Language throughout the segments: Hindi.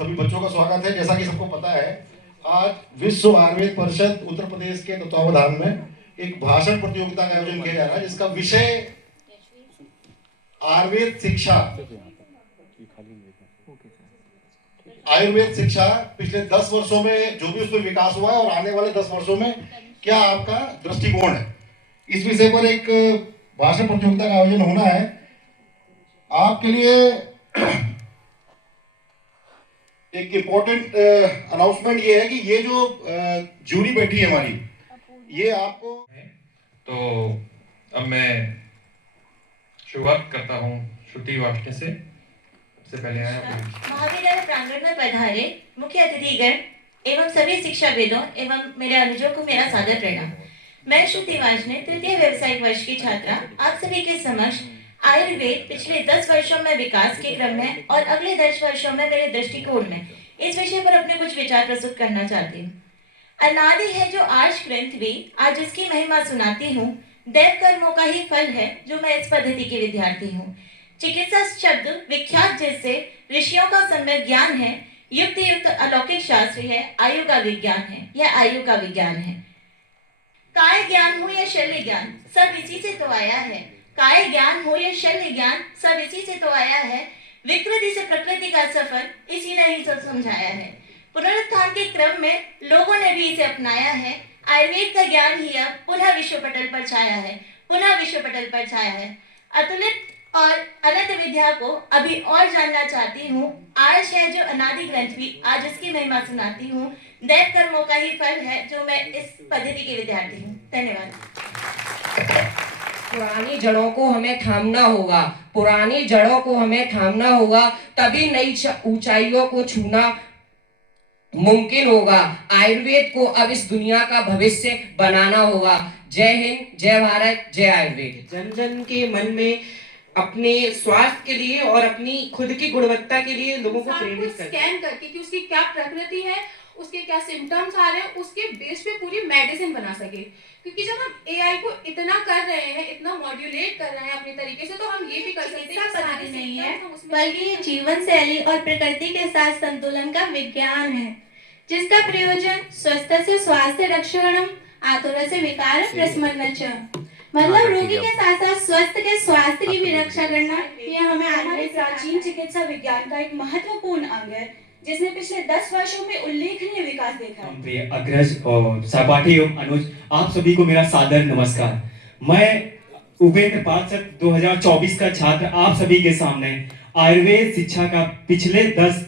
सभी बच्चों का स्वागत है। जैसा कि सबको पता है, आज विश्व आयुर्वेद परिषद उत्तर प्रदेश के तत्वावधान में एक भाषण प्रतियोगिता का आयोजन किया जा रहा है, जिसका विषय आयुर्वेद शिक्षा। आयुर्वेद शिक्षा पिछले 10 वर्षों में जो भी उसमें विकास हुआ है और आने वाले 10 वर्षों में क्या आपका दृष्टिकोण है, इस विषय पर एक भाषण प्रतियोगिता का आयोजन होना है। आपके लिए एक इम्पोर्टेंट अनाउंसमेंट ये है कि ये जो जूरी बैठी है हमारी, ये आपको तो अब मैं शुरुआत करता हूँ श्रुति वाक्य से। सबसे पहले आया महाविद्यालय प्रांगण में पधारे मुख्य अतिथिगण एवं सभी शिक्षाविदों एवं मेरे अनुजों को मेरा सादर प्रणाम। मैं श्रुति वाजने तृतीय व्यवसायिक वर्ष की छात्रा आप सभी के समक्ष आयुर्वेद पिछले 10 वर्षों में विकास के क्रम में और अगले 10 वर्षों में मेरे दृष्टिकोण में इस विषय पर अपने कुछ विचार प्रस्तुत करना चाहती हूँ। अनादि है जो आर्ष ग्रंथ भी, आज इसकी महिमा सुनाती हूँ। दैव कर्मों का ही फल है जो मैं इस पद्धति की विद्यार्थी हूँ। चिकित्सा शब्द विख्यात जिससे ऋषियों का सम्यक ज्ञान है, युक्त युक्त अलौकिक शास्त्र है, आयु का विज्ञान है, यह आयु का विज्ञान है। काय ज्ञान हो या शल्य ज्ञान सब इसी से तो आया है। काय ज्ञान हो या शल्य ज्ञान सब इसी से तो आया है। विकृति से प्रकृति का सफर इसी ने ही तो समझाया है। पुनरुत्थान के क्रम में लोगों ने भी इसे अपनाया है। आयुर्वेद का ज्ञान ही अब पुनः विश्व पटल पर छाया है, पुनः विश्व पटल पर छाया है। अतुलित और अनंत विद्या को अभी और जानना चाहती हूँ। आर्ष है जो अनादि ग्रंथ भी, आज इसकी महिमा सुनाती हूँ। दैव कर्मों का ही फल है जो मैं इस पद्धति की विद्यार्थी हूँ। धन्यवाद। पुरानी जड़ों को हमें थामना होगा, पुरानी जड़ों को हमें थामना होगा, तभी नई ऊंचाइयों को छूना मुमकिन होगा। आयुर्वेद को अब इस दुनिया का भविष्य बनाना होगा। जय हिंद, जय भारत, जय आयुर्वेद। जन जन के मन में अपने स्वास्थ्य के लिए और अपनी खुद की गुणवत्ता के लिए लोगों को प्रेरित करते हैं। स्कैन करके कि उसकी क्या प्रकृति है, उसके क्या सिम्टम्स आ रहे हैं, उसके बेस पे पूरी मेडिसिन बना सके। क्योंकि जब हम एआई को इतना कर रहे हैं, इतना मॉड्यूलेट कर रहे हैं अपने तरीके से, तो हम ये भी कर सकते हैं। पद्धति नहीं है, बल्कि ये जीवन शैली और प्रकृति के साथ संतुलन का विज्ञान है, जिसका प्रयोजन स्वस्थ से स्वास्थ्य रक्षणम आतुर से विकार प्रशमन च, मतलब रोगी के साथ साथ स्वस्थ के स्वास्थ्य की भी रक्षा करना। यह हमारे प्राचीन चिकित्सा विज्ञान का एक महत्वपूर्ण अंग है, जिसने पिछले 10 वर्षों में उल्लेखनीय विकास देखा है। प्रिय अग्रज और सहपाठी एवं अनुज, आप सभी को मेरा सादर नमस्कार। मैं उपेंद्र पार्षद 2024 का छात्र आप सभी के सामने आयुर्वेद शिक्षा का पिछले 10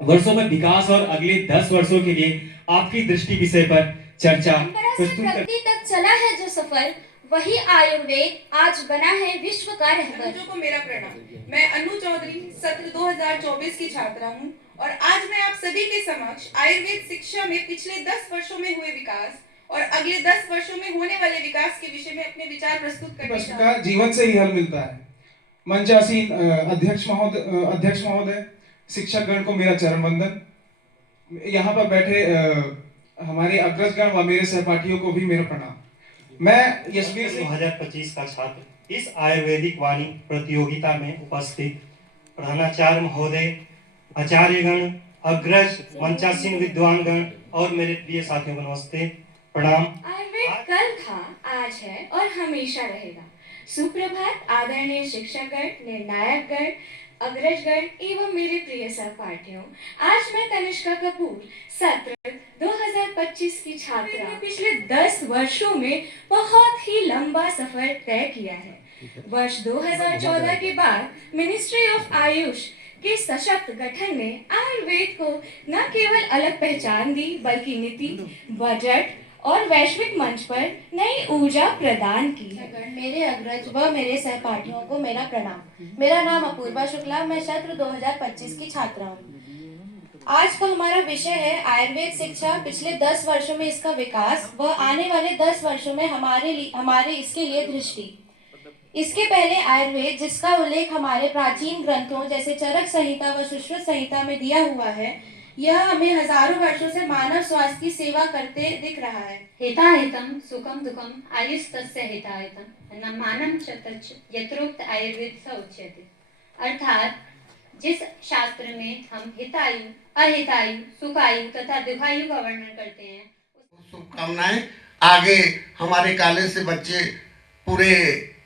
वर्षों में विकास और अगले 10 वर्षों के लिए आपकी दृष्टि विषय पर चर्चा प्रस्तुत प्रगति तक चला है जो सफर, वही आयुर्वेद आज बना है विश्व का रहबर। अनुजों को मेरा प्रणाम। मैं अनु चौधरी सत्र 2024 की छात्रा हूँ और आज मैं आप सभी के समक्ष आयुर्वेद शिक्षा में पिछले 10 वर्षों में हुए विकास और अगले 10 वर्षों में होने वाले विकास के विषय में अपने विचार प्रस्तुत करने जा रहा हूं। जीवन से ही हल मिलता है। मंचासीन अध्यक्ष महोदय, शिक्षक गण को मेरा चरण वंदन। यहाँ पर बैठे हमारे अग्रजगण व मेरे सहपाठियों को भी मेरा प्रणाम। मैं यशवीर 2025 का छात्र इस आयुर्वेदिक वाणी प्रतियोगिता में उपस्थित प्रधानाचार्य महोदय, आचार्यगण, अग्रज, मंचासीन विद्वानगण और मेरे प्रिय साथियों को नमस्ते, प्रणाम। आयुर्वेद कल था, आज है और हमेशा रहेगा। सुप्रभात आदरणीय शिक्षकगण, निर्णायकगण, अग्रजगण एवं मेरे प्रिय सहपाठियों। आज मैं तनिष्का कपूर सत्र 2025 की छात्रा पिछले 10 वर्षों में बहुत ही लंबा सफर तय किया है। वर्ष 2014 के बाद मिनिस्ट्री ऑफ आयुष के सशक्त गठन ने आयुर्वेद को न केवल अलग पहचान दी, बल्कि नीति, बजट और वैश्विक मंच पर नई ऊर्जा प्रदान की है। मेरे अग्रज व मेरे सहपाठियों को मेरा प्रणाम। मेरा नाम अपूर्वा शुक्ला, मैं सत्र 2025 की छात्रा हूँ। आज का हमारा विषय है आयुर्वेद शिक्षा, पिछले 10 वर्षों में इसका विकास व आने वाले 10 वर्षों में हमारे इसके लिए दृष्टि। इसके पहले आयुर्वेद, जिसका उल्लेख हमारे प्राचीन ग्रंथों जैसे चरक संहिता व सुश्रुत संहिता में दिया हुआ है, यह हमें हजारों वर्षों से मानव स्वास्थ्य की सेवा करते दिख रहा है। हिताहितम सुखम दुखम आयुस्तस्य हिताहितम न मानम च तच्च यत्रोक्त आयुर्वेद स उच्यते। अर्थात जिस शास्त्र में हम हितायु अहितायु, सुखायु तथा दीर्घायु का वर्णन करते हैं। शुभकामनाएं। आगे हमारे कॉलेज से बच्चे पूरे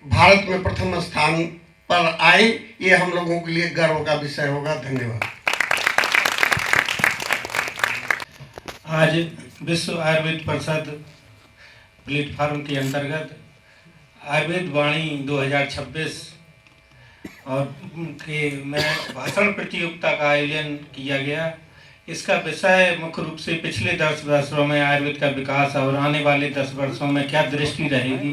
भारत में प्रथम स्थान पर आए, ये हम लोगों के लिए गर्व का विषय होगा। धन्यवाद। आज विश्व आयुर्वेद परिषद प्लेटफार्म के अंतर्गत आयुर्वेद वाणी 2026 और के में भाषण प्रतियोगिता का आयोजन किया गया। इसका विषय मुख्य रूप से पिछले 10 वर्षों में आयुर्वेद का विकास और आने वाले 10 वर्षों में क्या दृष्टि रहेगी।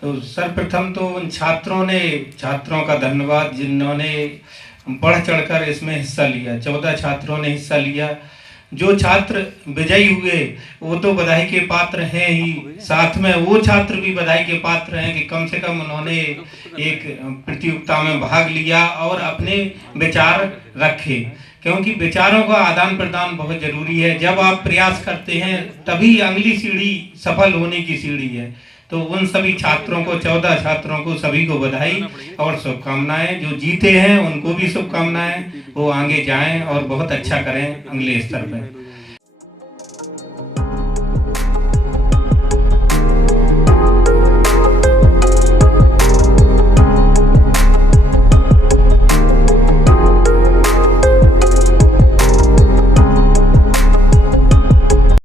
तो सर्वप्रथम तो उन छात्रों का धन्यवाद जिन्होंने बढ़ चढ़कर इसमें हिस्सा लिया। 14 छात्रों ने हिस्सा लिया। जो छात्र विजयी हुए वो तो बधाई के पात्र हैं ही, साथ में वो छात्र भी बधाई के पात्र हैं कि कम से कम उन्होंने एक प्रतियोगिता में भाग लिया और अपने विचार रखे, क्योंकि विचारों का आदान प्रदान बहुत जरूरी है। जब आप प्रयास करते हैं तभी अगली सीढ़ी सफल होने की सीढ़ी है। तो उन सभी छात्रों को, 14 छात्रों को सभी को बधाई और शुभकामनाएं। जो जीते हैं उनको भी शुभकामनाएं, वो आगे जाएं और बहुत अच्छा करें अगले स्तर पर।